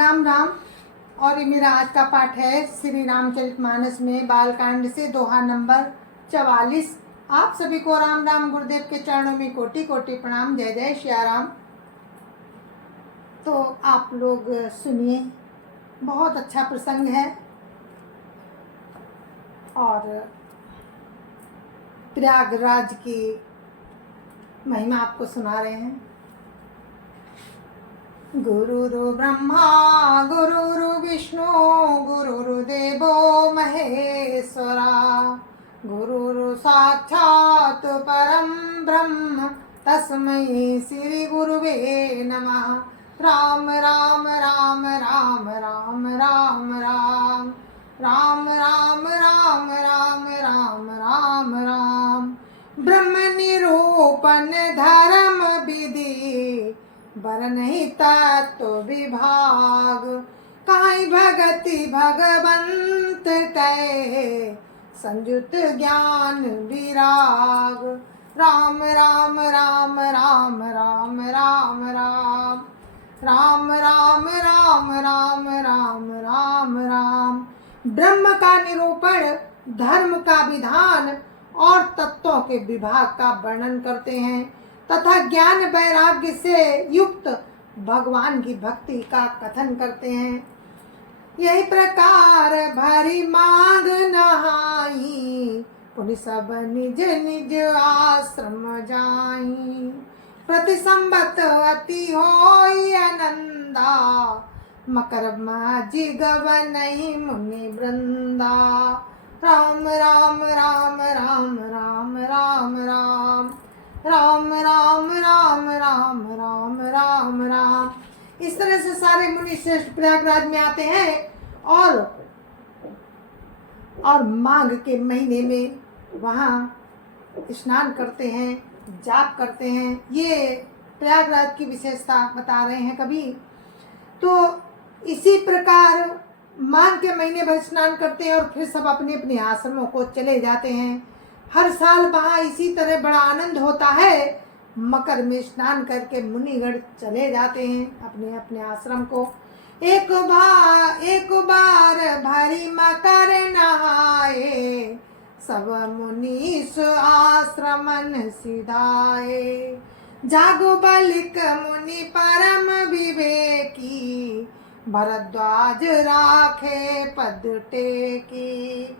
राम राम। और ये मेरा आज का पाठ है श्री रामचरितमानस में बालकांड से दोहा नंबर 44। आप सभी को राम राम। गुरुदेव के चरणों में कोटि कोटि प्रणाम। जय जय श्री राम। तो आप लोग सुनिए, बहुत अच्छा प्रसंग है और प्रयागराज की महिमा आपको सुना रहे हैं। गुरुरु ब्रह्मा गुरुरु विष्णु गुरुर्देवो महेश्वरा, गुरुरु साक्षात् परम ब्रह्म तस्मै श्री गुरुवे नमः। राम राम राम राम राम राम राम राम राम राम राम राम राम राम। ब्रह्म निरूपण धर्म विधि बर नहीं तत्व विभाग, काई भगति भगवंत कै संयुत ज्ञान विराग। राम राम राम राम राम राम राम राम राम राम राम राम राम राम। ब्रह्म का निरूपण, धर्म का विधान और तत्वों के विभाग का वर्णन करते हैं तथा ज्ञान वैराग्य से युक्त भगवान की भक्ति का कथन करते हैं। यही प्रकार भरी मांग नहाई, पुनि सब निज निज आश्रम जाई। प्रति संबत अति होई आनंदा, मकर माझी गवनई मुनि वृंदा। राम राम राम राम राम राम राम राम राम राम राम राम राम राम। इस तरह से सारे मुनि श्रेष्ठ प्रयागराज में आते हैं और माघ के महीने में वहाँ स्नान करते हैं, जाप करते हैं। ये प्रयागराज की विशेषता बता रहे हैं कवि। तो इसी प्रकार माघ के महीने भर स्नान करते हैं और फिर सब अपने अपने आश्रमों को चले जाते हैं। हर साल वहाँ इसी तरह बड़ा आनंद होता है। मकर में स्नान करके मुनिगण चले जाते हैं अपने अपने आश्रम को। एक बार भरी मकर नहाए, सब मुनीस आश्रमन सिधाए। जागो बलिक मुनि परम विवेकी, भरद्वाज राखे पद टेकी।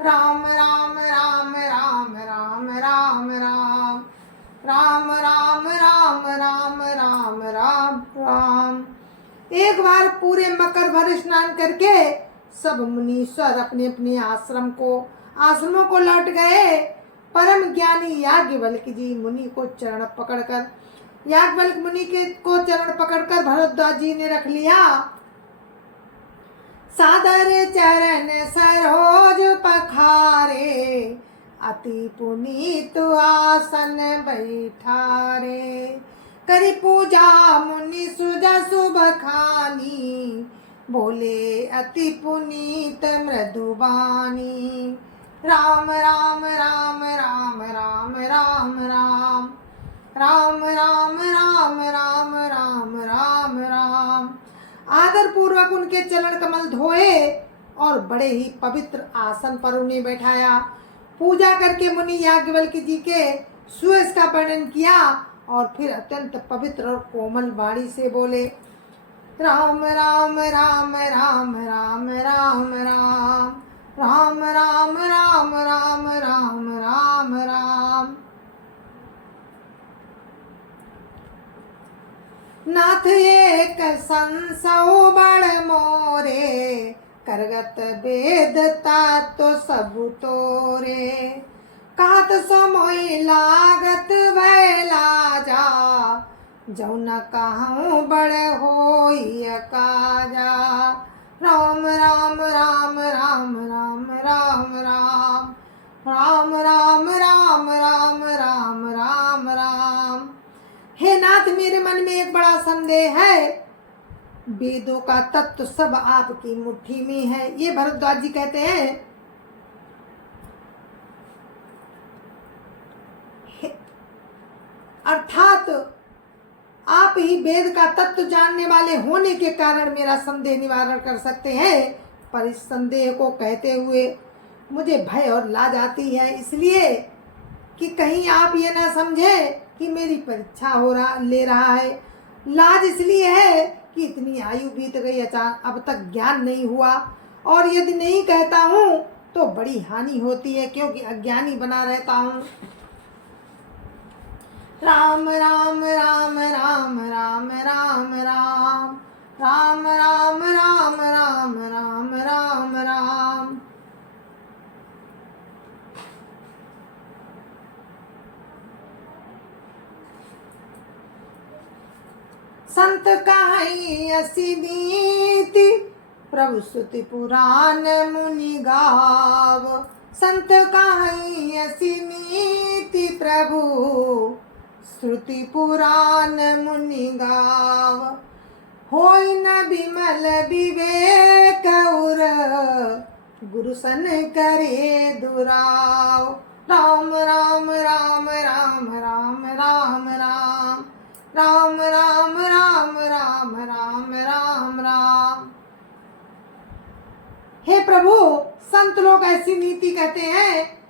राम राम राम राम राम राम राम राम राम राम राम राम राम राम। एक बार पूरे मकर भर स्नान करके सब मुनीश्वर अपने अपने आश्रमों को लौट गए। परम ज्ञानी याज्ञवल्क्य जी मुनि को चरण पकड़कर भरद्वाज जी ने रख लिया। सादर चरण सरोज पखारे, अति पुनीत आसन बैठारे। करी पूजा मुनि सुजसु बखानी, बोले अति पुनीत मृदुबानी। राम राम राम राम राम राम राम राम राम राम राम राम राम राम। आदर पूर्वक उनके चरण कमल धोए और बड़े ही पवित्र आसन पर उन्हें बैठाया। पूजा करके मुनि याज्ञवल्क्य जी के सुयश का वर्णन किया और फिर अत्यंत पवित्र और कोमल वाणी से बोले, राम राम राम राम राम राम राम राम राम राम राम राम राम राम। नाथ एक संसौ बड़ मोरे, करगत वेद तो सब तोरे। कहत सो मोहि लागत भैला जा, जौन कहूँ बड़ होई काजा। राम राम राम राम राम राम राम राम राम राम राम राम राम राम। हे नाथ, मेरे मन में एक बड़ा संदेह है। वेदों का तत्व सब आपकी मुट्ठी में है। ये भरद्वाज जी कहते हैं। अर्थात आप ही वेद का तत्व जानने वाले होने के कारण मेरा संदेह निवारण कर सकते हैं, पर इस संदेह को कहते हुए मुझे भय और लाज आती है, इसलिए कि कहीं आप ये ना समझे कि मेरी परीक्षा ले रहा है। लाज इसलिए है कि इतनी आयु बीत गई, अब तक ज्ञान नहीं हुआ, और यदि नहीं कहता हूँ तो बड़ी हानि होती है, क्योंकि अज्ञानी बना रहता हूँ। राम राम राम राम राम राम राम राम राम राम राम राम राम राम। संत कहाई असी नीति, प्रभु स्तुति पुराण मुनि गाव। संत कहाई असी नीति, प्रभु श्रुति पुराण मुनि गाव। होई न विमल विवेक उर, गुरु सन करे दुराव। राम राम राम राम राम राम राम राम राम राम राम राम राम राम। हे प्रभु, संत लोग ऐसी नीति कहते हैं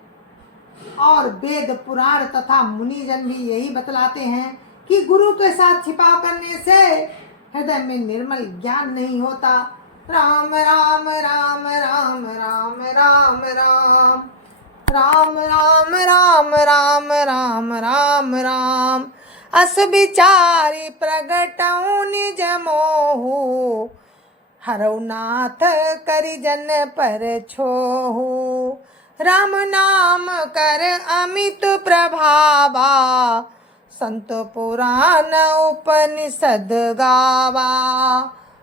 और वेद पुराण तथा मुनिजन भी यही बतलाते हैं कि गुरु के साथ छिपाव करने से हृदय में निर्मल ज्ञान नहीं होता। राम राम राम राम राम राम राम राम राम राम राम राम राम राम। अस विचारी प्रगटऊ निज मोहु, हरऊ नाथ करि जन पर छोहु। राम नाम कर अमित प्रभावा, संत पुराण उपनिषद गावा।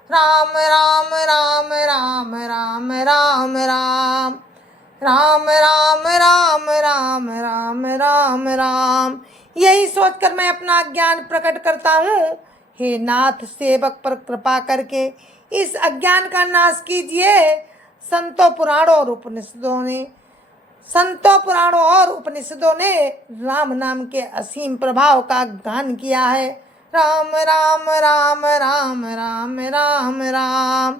राम राम राम राम राम राम राम राम राम राम राम राम राम राम। यही सोचकर मैं अपना ज्ञान प्रकट करता हूँ। हे नाथ, सेवक पर कृपा करके इस अज्ञान का नाश कीजिए। संतों पुराणों और उपनिषदों ने राम नाम के असीम प्रभाव का गान किया है। राम राम राम राम राम राम राम राम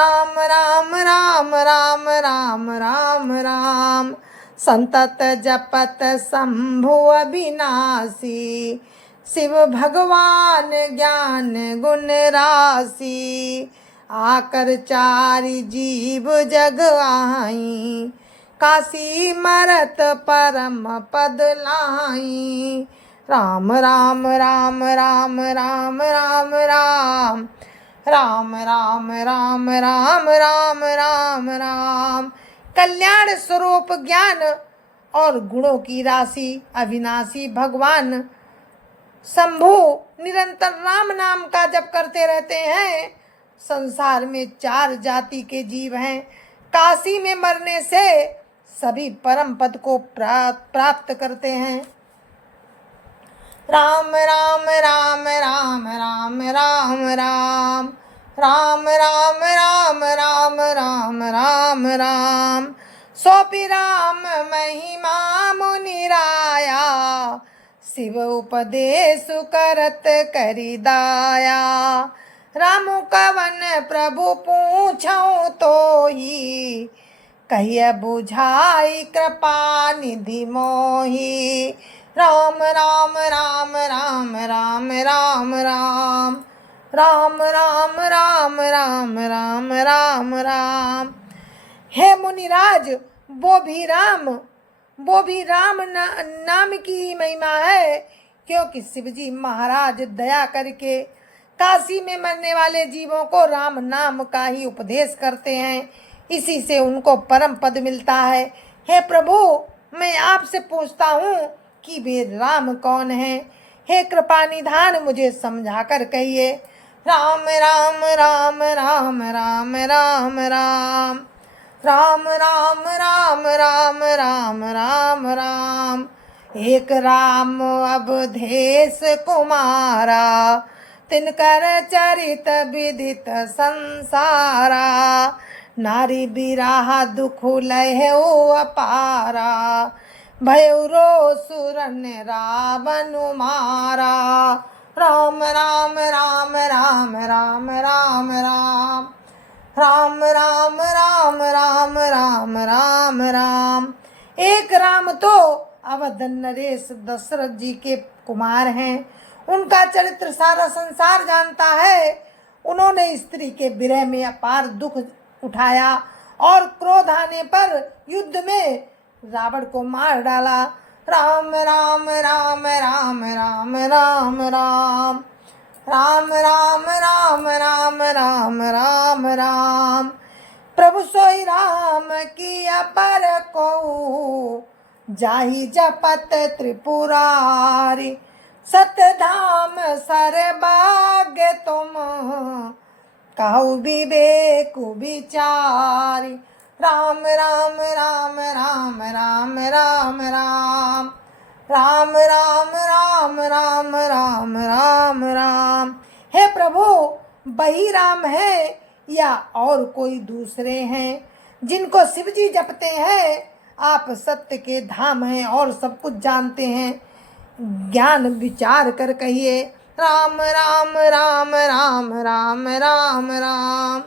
राम राम राम राम राम राम। संतत जपत शंभु अविनाशी, शिव भगवान ज्ञान गुण राशि। आकर चारि जीव जग आई, काशी मरत परम पद लाई। राम राम राम राम राम राम राम राम राम राम राम राम राम राम। कल्याण स्वरूप ज्ञान और गुणों की राशि अविनाशी भगवान शंभु निरंतर राम नाम का जप करते रहते हैं। संसार में 4 जाति के जीव हैं। काशी में मरने से सभी परम पद को प्राप्त करते हैं। राम राम राम राम राम राम राम राम राम राम राम राम राम राम। सोपी राम महिमा मुनिराया, शिव उपदेश करत करि दाया। राम कवन प्रभु पूछऊं तो ही, कहिए बुझाई कृपा निधि मोही। राम राम राम राम राम राम राम राम राम राम राम राम राम राम। हे मुनिराज, वो भी राम नाम की महिमा है, क्योंकि शिवजी महाराज दया करके काशी में मरने वाले जीवों को राम नाम का ही उपदेश करते हैं। इसी से उनको परम पद मिलता है। हे प्रभु, मैं आपसे पूछता हूँ कि वे राम कौन हैं? हे कृपा निधान, मुझे समझाकर कहिए। राम राम राम राम राम राम राम राम राम राम राम राम राम राम। एक राम अवधेश कुमारा, तिनकर चरित विदित संसारा। नारी बिराह दुख लहु अपारा, भयउ रो सुरन रावण मारा। राम राम राम राम राम राम राम राम राम राम राम राम राम राम। एक राम तो अवध नरेश दशरथ जी के कुमार हैं। उनका चरित्र सारा संसार जानता है। उन्होंने स्त्री के विरह में अपार दुख उठाया और क्रोध आने पर युद्ध में रावण को मार डाला। राम राम राम राम राम राम राम राम राम राम राम राम राम राम। प्रभु सोई राम की अपर को जाहि जपत त्रिपुरारी। सतधाम सर्वभाग्य तुम कहु विवेक विचारी। राम राम राम राम राम राम राम राम राम राम राम राम राम राम। हे प्रभु, वही राम है या और कोई दूसरे हैं जिनको शिव जी जपते हैं? आप सत्य के धाम हैं और सब कुछ जानते हैं। ज्ञान विचार कर कहिए। राम राम राम राम राम राम राम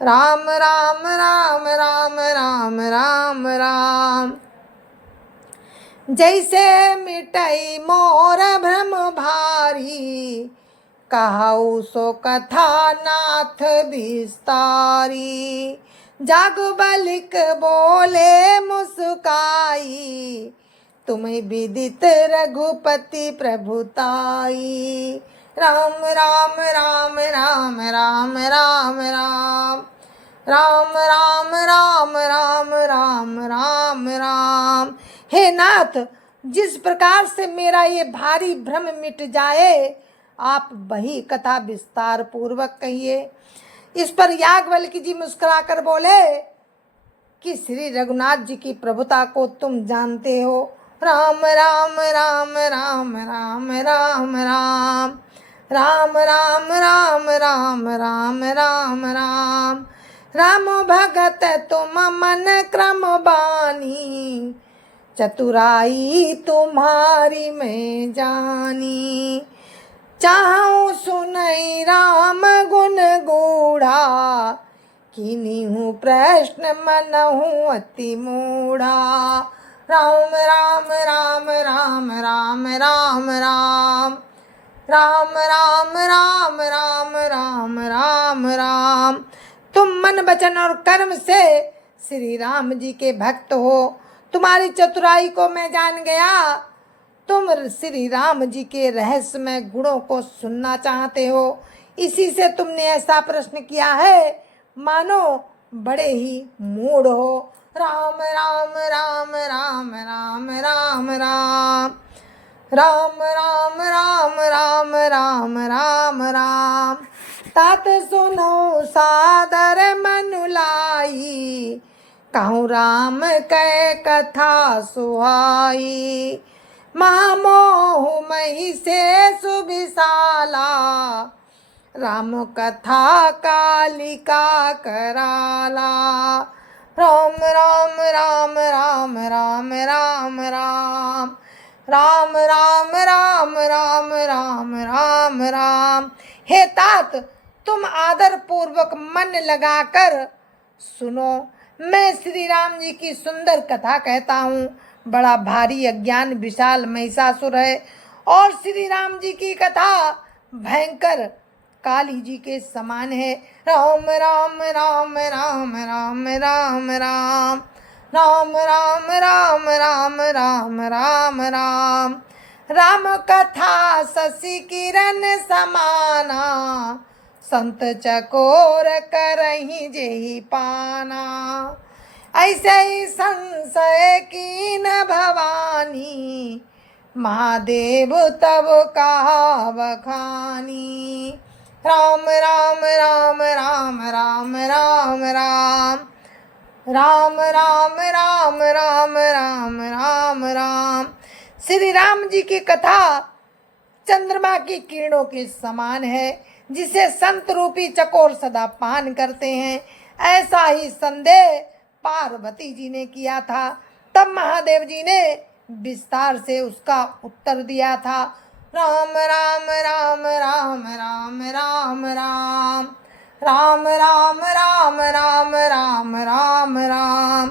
राम राम राम राम राम राम राम। जैसे मिटई मोर भ्रम भारी, कहु सो कथा नाथ विस्तारी। जागबलिक बोले मुस्काई, तुम्हें विदित रघुपति प्रभुताई। राम राम राम राम राम राम राम राम राम राम राम राम राम राम। हे नाथ, जिस प्रकार से मेरा ये भारी भ्रम मिट जाए, आप वही कथा विस्तार पूर्वक कहिए। इस पर याज्ञवल्क्य जी मुस्कुराकर बोले कि श्री रघुनाथ जी की प्रभुता को तुम जानते हो। राम राम राम राम राम राम राम राम राम राम राम राम राम राम। राम भगत तुम मन क्रम बानी, चतुराई तुम्हारी मैं जानी। चाहूँ सुनई राम गुण गूढ़ा, किन्हीं प्रश्न मनहु अति मूढ़ा। राम राम राम राम राम राम राम राम राम राम राम राम राम राम। तुम मन वचन और कर्म से श्री राम जी के भक्त हो। तुम्हारी चतुराई को मैं जान गया। तुम श्री राम जी के रहस्यमय गुणों को सुनना चाहते हो, इसी से तुमने ऐसा प्रश्न किया है, मानो बड़े ही मूढ़ हो। राम राम राम राम राम राम राम राम राम राम राम राम राम राम। तात सुनो सादर मनुलाई, कहूँ राम कै कथा सुहाई। महामोह मही से सुविशाला, राम कथा कालिका कराला। राम राम राम राम राम राम राम राम राम राम राम राम राम राम। हे तात, तुम आदर पूर्वक मन लगाकर सुनो। मैं श्री राम जी की सुंदर कथा कहता हूँ। बड़ा भारी अज्ञान विशाल महिषासुर है और श्री राम जी की कथा भयंकर काली जी के समान है। राम राम राम राम राम राम राम राम राम राम राम राम राम राम। राम कथा शशि किरण समाना, संत चकोर करही जेहि पाना। ऐसे ही संशय कीन भवानी, महादेव तब कहा बखानी। राम राम राम राम राम राम राम राम राम राम राम राम राम राम। श्री राम जी की कथा चंद्रमा की किरणों के समान है, जिसे संत रूपी चकोर सदा पान करते हैं। ऐसा ही संदेह पार्वती जी ने किया था। तब महादेव जी ने विस्तार से उसका उत्तर दिया था। राम राम राम राम राम राम राम राम राम राम राम राम राम राम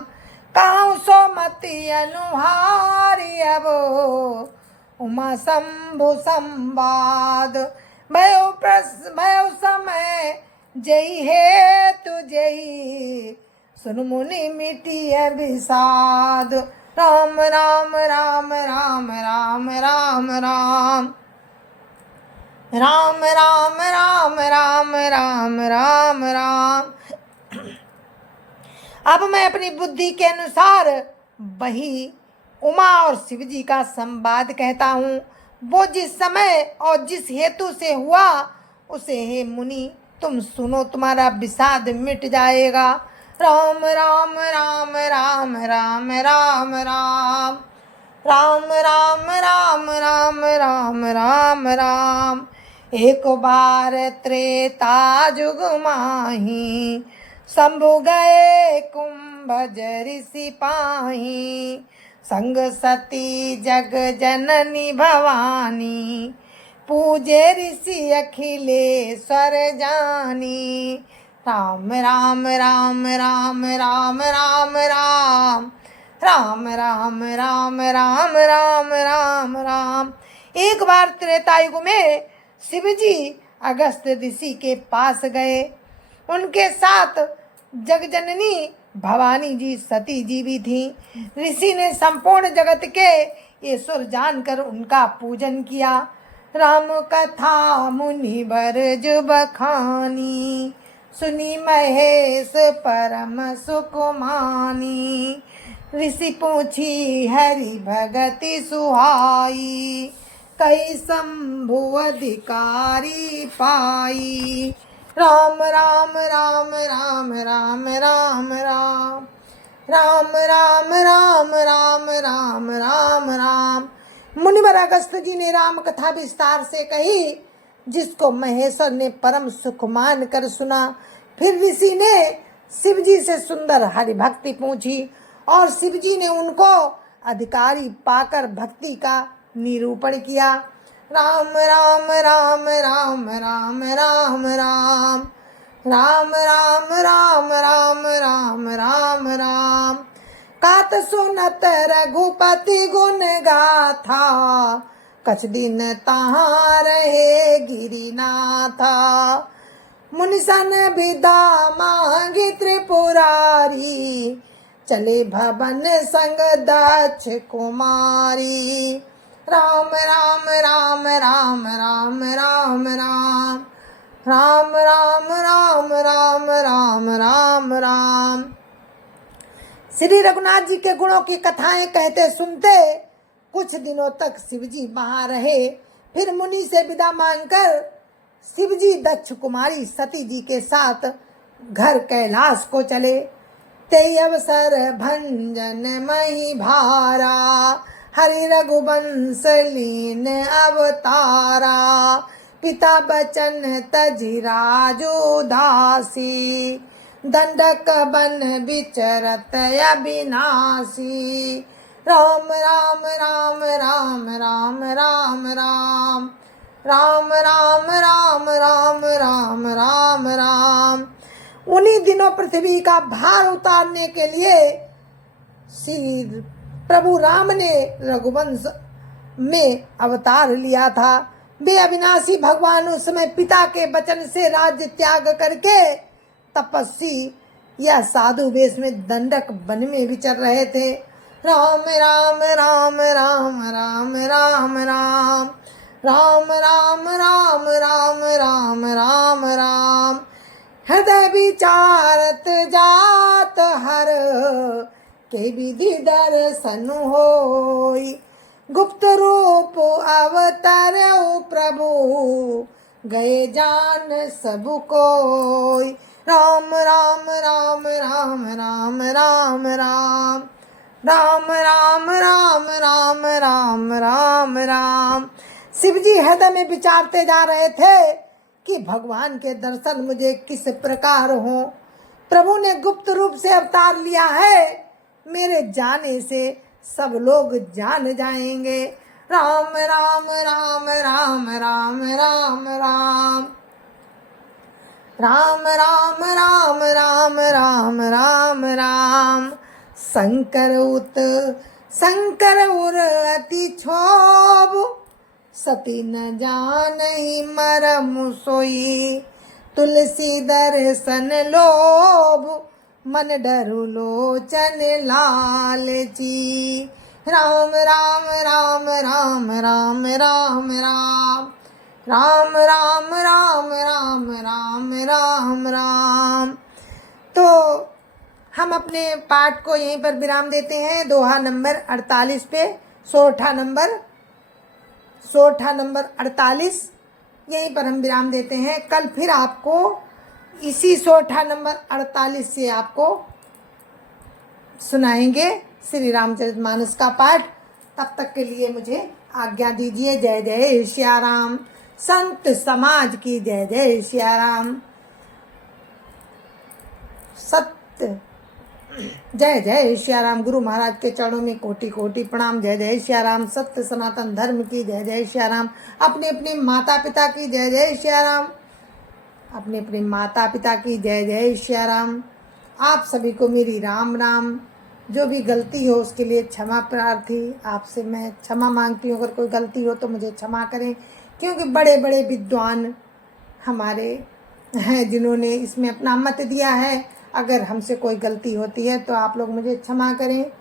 कहूँ सोमति अनुहारी अब उमा शंभु संवाद भयो समय जय है तुझे सुन मुनि मिटिय विषाद राम राम राम राम राम राम राम राम राम राम राम राम राम राम। अब मैं अपनी बुद्धि के अनुसार वही उमा और शिव जी का संवाद कहता हूँ। वो जिस समय और जिस हेतु से हुआ उसे हे मुनि तुम सुनो, तुम्हारा विषाद मिट जाएगा। राम राम राम राम राम राम राम राम राम राम राम राम राम राम। एक बार त्रेता जुग माही शंभु गए कुंभज ऋषि पाही संग सती जग जननी भवानी पूजे ऋषि अखिलेश्वर जानी। राम राम राम राम राम राम राम राम राम राम राम राम राम राम। एक बार त्रेतायुग में शिव जी अगस्त ऋषि के पास गए। उनके साथ जगजननी भवानी जी सती जी भी थी। ऋषि ने संपूर्ण जगत के ईश्वर जानकर उनका पूजन किया। राम कथा मुनि बर जुब खानी सुनी महेश परम सुख मानी। ऋषि पूछी हरि भगति सुहाई कई शंभु अधिकारी पाई। राम राम राम राम राम राम राम राम राम राम राम राम राम राम। मुनिवर अगस्त जी ने राम कथा विस्तार से कही जिसको महेश्वर ने परम सुख मान कर सुना। फिर ऋषि ने शिव जी से सुंदर हरि भक्ति पूछी और शिव जी ने उनको अधिकारी पाकर भक्ति का निरूपण किया। राम राम राम राम राम राम राम राम राम राम राम राम राम राम। कात सुनत रघुपति गुण गाथा कछ दिन तहाँ रहे गिरिनाथा। मुनिसन विदा मांगी त्रिपुरारी चले भवन संग दक्ष कुमारी। राम राम राम राम राम राम राम राम राम राम राम राम राम राम। श्री रघुनाथ जी के गुणों की कथाएं कहते सुनते कुछ दिनों तक शिवजी वहां रहे। फिर मुनि से विदा मांगकर शिवजी दक्ष कुमारी सती जी के साथ घर कैलाश को चले। ते अवसर भंजन मही भारा हरि रघुवंश लीन अवतारा। पिता बचन तजि राजो दासी दंडक बन विचरत अविनाशी। राम राम राम राम राम राम राम राम राम राम राम राम राम राम। उन्हीं दिनों पृथ्वी का भार उतारने के लिए श्री प्रभु राम ने रघुवंश में अवतार लिया था। वे अविनाशी भगवान उस समय पिता के वचन से राज्य त्याग करके तपस्वी या साधु वेश में दंडक वन में विचर रहे थे। राम राम राम राम राम राम राम राम राम राम राम राम राम राम। हृदय विचारत जात हर के विधि दर्शन होई। गुप्त रूप अवतार प्रभु गए जान सब कोई। राम राम राम राम राम राम राम राम राम राम राम राम राम राम। शिव जी हृदय में विचारते जा रहे थे कि भगवान के दर्शन मुझे किस प्रकार हो। प्रभु ने गुप्त रूप से अवतार लिया है, मेरे जाने से सब लोग जान जाएंगे। राम राम राम राम राम राम राम राम राम राम राम राम राम राम। शंकर उर अति क्षोभ, सती न जानहि मरम सोई। तुलसी दर्शन लोभ, मन डरु लोचन लालची। राम राम राम राम राम राम राम राम राम राम राम राम राम राम। तो हम अपने पाठ को यहीं पर विराम देते हैं। दोहा नंबर 48 पे, सोठा नंबर 48 यहीं पर हम विराम देते हैं। कल फिर आपको इसी सोठा नंबर 48 से आपको सुनाएंगे श्री रामचरितमानस का पाठ। तब तक के लिए मुझे आज्ञा दीजिए। जय जय सिया राम। संत समाज की जय जय सिया राम। सत्य जय जय सिया राम। गुरु महाराज के चरणों में कोटि कोटि प्रणाम। जय जय सिया राम। सत्य सनातन धर्म की जय जय सिया राम। अपने अपने माता पिता की जय जय सिया राम। अपने अपने माता पिता की जय जय सिया राम। आप सभी को मेरी राम राम। जो भी गलती हो उसके लिए क्षमा प्रार्थी। आपसे मैं क्षमा मांगती हूँ। अगर कोई गलती हो तो मुझे क्षमा करें, क्योंकि बड़े बड़े विद्वान हमारे हैं जिन्होंने इसमें अपना मत दिया है। अगर हमसे कोई गलती होती है तो आप लोग मुझे क्षमा करें।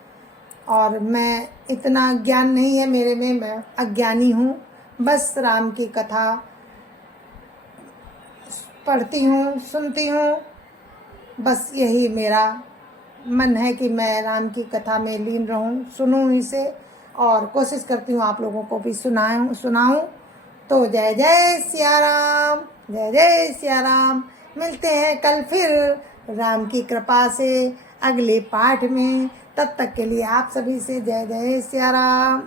और मैं इतना ज्ञान नहीं है मेरे में, मैं अज्ञानी हूँ। बस राम की कथा पढ़ती हूँ, सुनती हूँ। बस यही मेरा मन है कि मैं राम की कथा में लीन रहूं, सुनूं इसे, और कोशिश करती हूँ आप लोगों को भी सुनाऊं। तो जय जय सिया राम। जय जय सिया राम। मिलते हैं कल फिर राम की कृपा से अगले पाठ में। तब तक के लिए आप सभी से जय जय सिया राम।